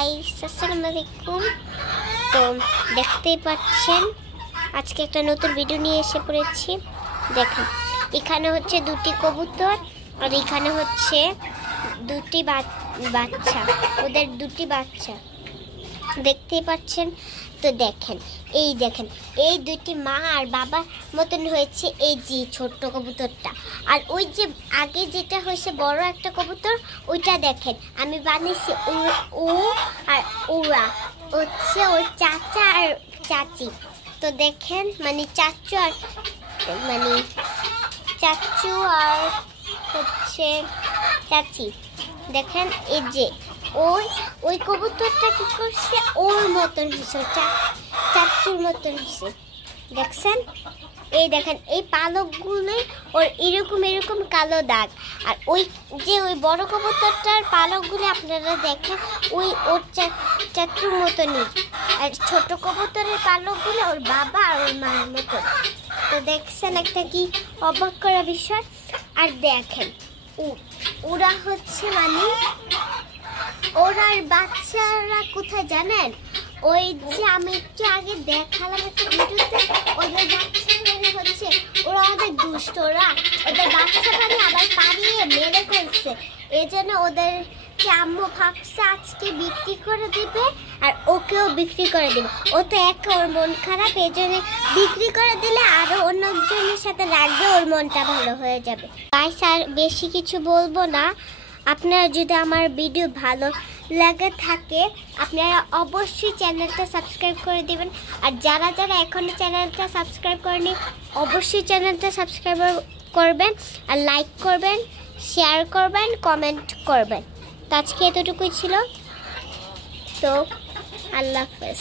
আসসালামু আলাইকুম। তো দেখতেই পাচ্ছেন আজকে একটা নতুন ভিডিও নিয়ে এসে পড়েছি। দেখেন এখানে হচ্ছে দুটি কবুতর আর এখানে হচ্ছে দুটি বাচ্চা, ওদের দুটি বাচ্চা দেখতেই পাচ্ছেন। তো দেখেন এই দুটি মা আর বাবার মতন হয়েছে এই যে ছোট্ট কবুতরটা, আর ওই যে আগে যেটা হয়েছে বড় একটা কবুতর ওইটা দেখেন আমি বানিয়েছি। ও আর ওরা হচ্ছে ওর চাচা আর চাচি। তো দেখেন চাচু আর হচ্ছে চাচি। দেখেন এই যে ওই কবুতরটা কি করছে, ওর মতন হয়েছে, চাচুর মতন হয়েছে। দেখছেন এই দেখেন এই পালকগুলো ওর এরকম কালো দাগ, আর ওই বড় কবুতরটার পালকগুলো আপনারা দেখেন ওর চাচুর মতনই, আর ছোট কবুতরের পালকগুলো ওর বাবা আর ওর মার মতন। তো দেখছেন একটা কি অবাক করা বিষয়। আর দেখেন ওরা হচ্ছে ওরার বাচ্চারা কোথায় জানেন? ওই যে আমি একটু আগে দেখালাম একটা ভিডিওতে, ওদের বাচ্চা হচ্ছে ওরা অনেক দুষ্ট, ওদের বাচ্চা আবার পালিয়ে মেরে ফেলছে। এই জন্য ওদেরকে আম্মু ভাবছে আজকে বিক্রি করে দিবে আর ওকেও বিক্রি করে দিবে। ও তো ওর মন খারাপ, এই জন্য বিক্রি করে দিলে আরো অন্যজনের সাথে রাখবে, ওর মনটা ভালো হয়ে যাবে। গাইস আর বেশি কিছু বলবো না। আপনারা যদি আমার ভিডিও ভালো লাগে থাকে আপনারা অবশ্যই চ্যানেলটা সাবস্ক্রাইব করে দিবেন, আর যারা এখনো চ্যানেলটা সাবস্ক্রাইব করেনি অবশ্যই চ্যানেলটা সাবস্ক্রাইব করবেন, আর লাইক করবেন, শেয়ার করবেন, কমেন্ট করবেন। তো আজকে এতটুকুই ছিল। তো আল্লাহ হাফেজ।